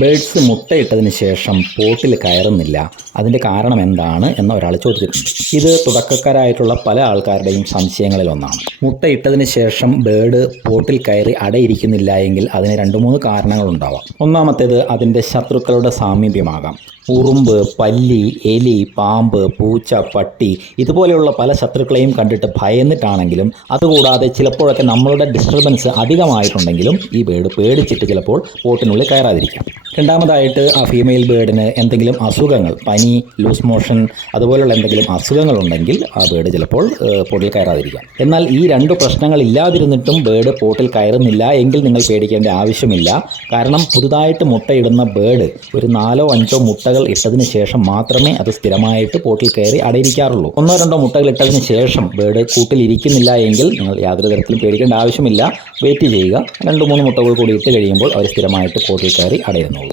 Birds മുട്ടയിട്ടതിന് ശേഷം പോട്ടിൽ കയറുന്നില്ല, അതിൻ്റെ കാരണം എന്താണ് എന്ന് ഒരാൾ ചോദിച്ചിട്ടുണ്ട്. ഇത് തുടക്കക്കാരായിട്ടുള്ള പല ആൾക്കാരുടെയും സംശയങ്ങളിലൊന്നാണ്. മുട്ടയിട്ടതിന് ശേഷം ബേഡ് പോട്ടിൽ കയറി അടയിരിക്കുന്നില്ല എങ്കിൽ അതിന് 2-3 കാരണങ്ങളുണ്ടാവാം. ഒന്നാമത്തേത് അതിൻ്റെ ശത്രുക്കളുടെ സാമീപ്യമാകാം. ഉറുമ്പ്, പല്ലി, എലി, പാമ്പ്, പൂച്ച, പട്ടി ഇതുപോലെയുള്ള പല ശത്രുക്കളെയും കണ്ടിട്ട് ഭയന്നിട്ടാണെങ്കിലും, അതുകൂടാതെ ചിലപ്പോഴൊക്കെ നമ്മളുടെ ഡിസ്റ്റർബൻസ് അധികമായിട്ടുണ്ടെങ്കിലും ഈ ബേഡ് പേടിച്ചിട്ട് ചിലപ്പോൾ പോട്ടിനുള്ളിൽ കയറാതിരിക്കാം. രണ്ടാമതായിട്ട് ആ ഫീമെയിൽ ബേഡിന് എന്തെങ്കിലും അസുഖങ്ങൾ, പനി, ലൂസ് മോഷൻ അതുപോലുള്ള എന്തെങ്കിലും അസുഖങ്ങളുണ്ടെങ്കിൽ ആ ബേഡ് ചിലപ്പോൾ പോട്ടിൽ കയറാതിരിക്കാം. എന്നാൽ ഈ 2 പ്രശ്നങ്ങൾ ഇല്ലാതിരുന്നിട്ടും ബേഡ് പോട്ടിൽ കയറുന്നില്ല എങ്കിൽ നിങ്ങൾ പേടിക്കേണ്ട ആവശ്യമില്ല. കാരണം പുതുതായിട്ട് മുട്ടയിടുന്ന ബേഡ് ഒരു 4-5 മുട്ടകൾ ഇട്ടതിന് ശേഷം മാത്രമേ അത് സ്ഥിരമായിട്ട് പോട്ടിൽ കയറി അടയിരിക്കാറുള്ളൂ. 1-2 മുട്ടകൾ ഇട്ടതിന് ശേഷം ബേഡ് കൂട്ടിൽ ഇരിക്കുന്നില്ല എങ്കിൽ നിങ്ങൾ യാതൊരു തരത്തിലും പേടിക്കേണ്ട ആവശ്യമില്ല. വെയിറ്റ് ചെയ്യുക. 2-3 മുട്ടകൾ കൂടി ഇട്ട് കഴിയുമ്പോൾ അവർ സ്ഥിരമായിട്ട് പോട്ടിൽ കയറി അടയുന്നുള്ളൂ.